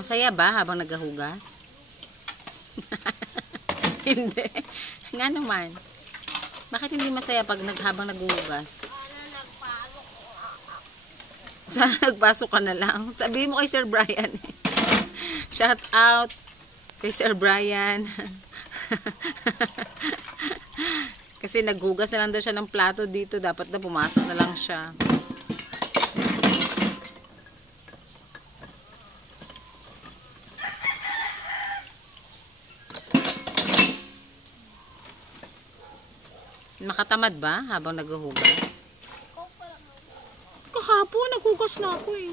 Masaya ba habang naghahugas? Hindi. Nga naman. Bakit hindi masaya pag habang naghuhugas? Sana nagpasok ka na lang. Sabihin mo kay Sir Brian. Shout out kay Sir Brian. Kasi naghugas na lang daw siya ng plato dito. Dapat na pumasok na lang siya. Nakatamad ba habang naghuhugas? Kahapon, naghugas na ako eh.